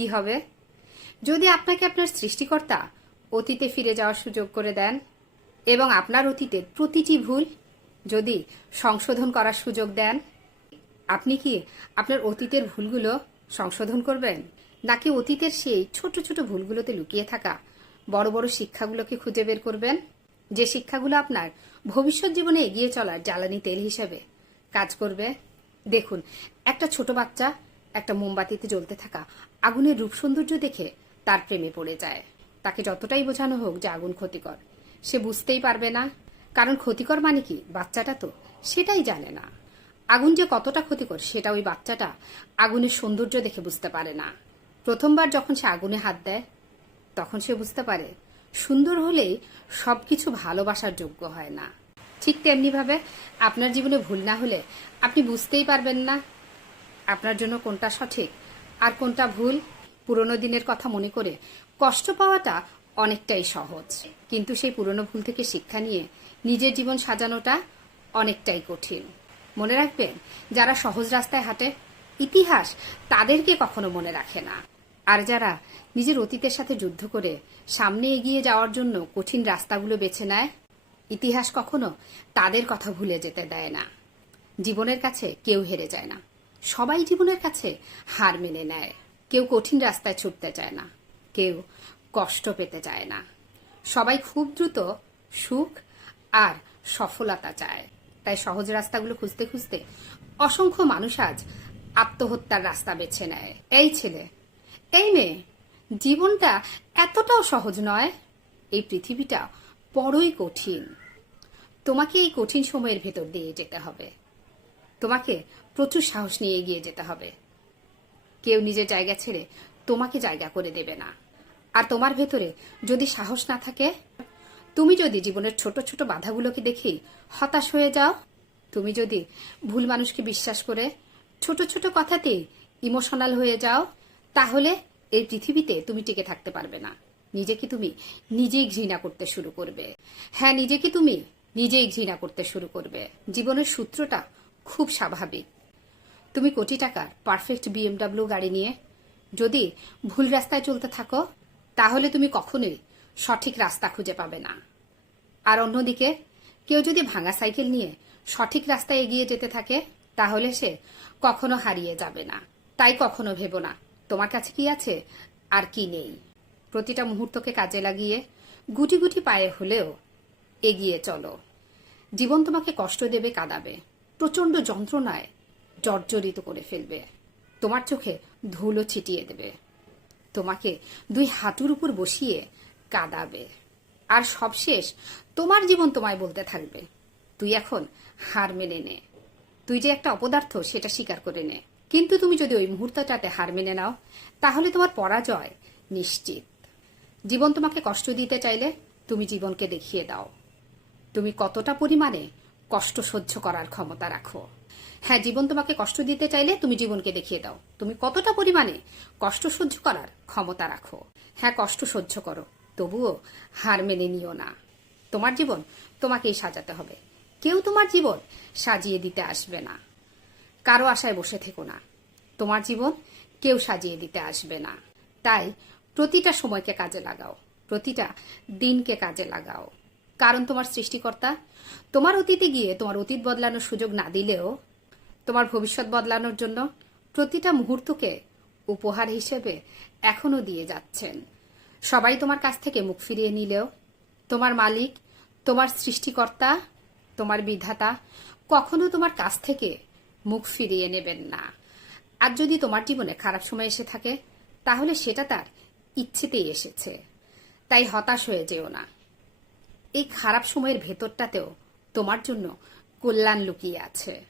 কি হবে? যদি আপনাকে আপনার সৃষ্টিকর্তা অতীতে ফিরে যাওয়ার সুযোগ করে দেন এবং আপনার অতীতের প্রতিটি ভুল যদি সংশোধন করার সুযোগ দেন, আপনি কি আপনার অতীতের ভুলগুলো সংশোধন করবেন? নাকি অতীতের সেই ছোট ছোট ভুলগুলোতে লুকিয়ে থাকা বড় বড় শিক্ষাগুলোকে খুঁজে বের করবেন? যে শিক্ষাগুলো আপনার ভবিষ্যৎ জীবনে এগিয়ে চলার জ্বালানি তেল হিসেবে কাজ করবে। দেখুন, একটা ছোট বাচ্চা একটা মোমবাতিতে জ্বলতে থাকা আগুনের রূপ সৌন্দর্য দেখে তার প্রেমে পড়ে যায়। তাকে যতটাই বোঝানো হোক যে আগুন ক্ষতিকর, সে বুঝতেই পারবে না। কারণ ক্ষতিকর মানে কি? বাচ্চাটা তো সেটাই জানে না। আগুন যে কতটা ক্ষতিকর, সেটা ওই বাচ্চাটা আগুনের সৌন্দর্য দেখে বুঝতে পারে না। প্রথমবার যখন সে আগুনে হাত দেয়, তখন সে বুঝতে পারে সুন্দর হলেই সবকিছু ভালোবাসার যোগ্য হয় না। ঠিক তেমনিভাবে আপনার জীবনে ভুল না হলে আপনি বুঝতেই পারবেন না আপনার জন্য কোনটা সঠিক আর কোনটা ভুল পুরনো দিনের কথা মনে করে কষ্ট পাওয়াটা অনেকটাই সহজ। কিন্তু সেই পুরনো ভুল থেকে শিক্ষা নিয়ে নিজের জীবন সাজানোটা অনেকটাই কঠিন। মনে রাখবেন, যারা সহজ রাস্তায় হাঁটে, ইতিহাস তাদেরকে কখনো মনে রাখে না। আর যারা নিজের অতীতের সাথে যুদ্ধ করে সামনে এগিয়ে যাওয়ার জন্য কঠিন রাস্তাগুলো বেছে নেয়, ইতিহাস কখনো তাদের কথা ভুলে যেতে দেয় না। জীবনের কাছে কেউ হেরে যায় না। সবাই জীবনের কাছে হার মেনে নেয়। কেউ কঠিন রাস্তায় ছুটতে চায় না। কেউ কষ্ট পেতে চায় না। সবাই খুব দ্রুত সুখ আর সফলতা চায়। তাই সহজ রাস্তাগুলো খুঁজতে খুঁজতে অসংখ্য মানুষ আজ আত্মহত্যার রাস্তা বেছে নেয়। এই ছেলে, এই মেয়ে, জীবনটা এতটাও সহজ নয়, এই পৃথিবীটা বড়ই কঠিন। তোমাকে এই কঠিন সময়ের ভেতর দিয়ে যেতে হবে। তোমাকে প্রচুর সাহস নিয়ে এগিয়ে যেতে হবে। কেউ নিজের জায়গা ছেড়ে তোমাকে জায়গা করে দেবে না। আর তোমার ভেতরে যদি সাহস না থাকে, তুমি যদি জীবনের ছোট ছোট বাধাগুলোকে দেখেই হতাশ হয়ে যাও, তুমি যদি ভুল মানুষকে বিশ্বাস করে ছোট ছোট কথাতেই ইমোশনাল হয়ে যাও, তাহলে এই পৃথিবীতে তুমি টিকে থাকতে পারবে না। নিজেকে তুমি নিজেই ঘৃণা করতে শুরু করবে। হ্যাঁ নিজেকে তুমি নিজেই ঘৃণা করতে শুরু করবে। জীবনের সূত্রটা খুব স্বাভাবিক। তুমি কোটি টাকার পারফেক্ট বিএমডাব্লিউ গাড়ি নিয়ে যদি ভুল রাস্তায় চলতে থাকো, তাহলে তুমি কখনোই সঠিক রাস্তা খুঁজে পাবে না। আর অন্যদিকে, কেউ যদি ভাঙা সাইকেল নিয়ে সঠিক রাস্তায় এগিয়ে যেতে থাকে, তাহলে সে কখনো হারিয়ে যাবে না। তাই কখনো ভেবো না, তোমার কাছে কি আছে আর কি নেই। প্রতিটা মুহূর্তকে কাজে লাগিয়ে গুটি গুটি পায়ে হলেও এগিয়ে চলো। জীবন তোমাকে কষ্ট দেবে, কাঁদাবে। প্রচণ্ড যন্ত্রণায় জর্জরিত করে ফেলবে। তোমার চোখে ধুলো ছিটিয়ে দেবে। তোমাকে দুই হাঁটুর উপর বসিয়ে কাঁদাবে। আর সবশেষ, তোমার জীবন তোমায় বলতে থাকবে, তুই এখন হার মেনে নে। তুই যে একটা অপদার্থ, সেটা স্বীকার করে নে। কিন্তু তুমি যদি ওই মুহূর্তটাতে হার মেনে নাও, তাহলে তোমার পরাজয় নিশ্চিত। জীবন তোমাকে কষ্ট দিতে চাইলে তুমি জীবনকে দেখিয়ে দাও। তুমি কতটা পরিমাণে কষ্ট সহ্য করার ক্ষমতা রাখো। হ্যাঁ জীবন তোমাকে কষ্ট দিতে চাইলে তুমি জীবনকে দেখিয়ে দাও। তুমি কতটা পরিমাণে কষ্ট সহ্য করার ক্ষমতা রাখো। হ্যাঁ কষ্ট সহ্য করো, তবুও হার মেনে নিও না। তোমার জীবন তোমাকেই সাজাতে হবে। কেউ তোমার জীবন সাজিয়ে দিতে আসবে না। কারও আশায় বসে থেকো না। তোমার জীবন কেউ সাজিয়ে দিতে আসবে না। তাই প্রতিটা সময়কে কাজে লাগাও, প্রতিটা দিনকে কাজে লাগাও। কারণ তোমার সৃষ্টিকর্তা তোমার অতীতে গিয়ে তোমার অতীত বদলানোর সুযোগ না দিলেও তোমার ভবিষ্যৎ বদলানোর জন্য প্রতিটা মুহূর্তকে উপহার হিসেবে এখনও দিয়ে যাচ্ছেন। সবাই তোমার কাছ থেকে মুখ ফিরিয়ে নিলেও তোমার মালিক, তোমার সৃষ্টিকর্তা, তোমার বিধাতা কখনো তোমার কাছ থেকে মুখ ফিরিয়ে নেবেন না। আর যদি তোমার জীবনে খারাপ সময় এসে থাকে, তাহলে সেটা তার ইচ্ছেতেই এসেছে। তাই হতাশ হয়ে যেও না। এই খারাপ সময়ের ভেতরটাতেও তোমার জন্য কল্যাণ লুকিয়ে আছে।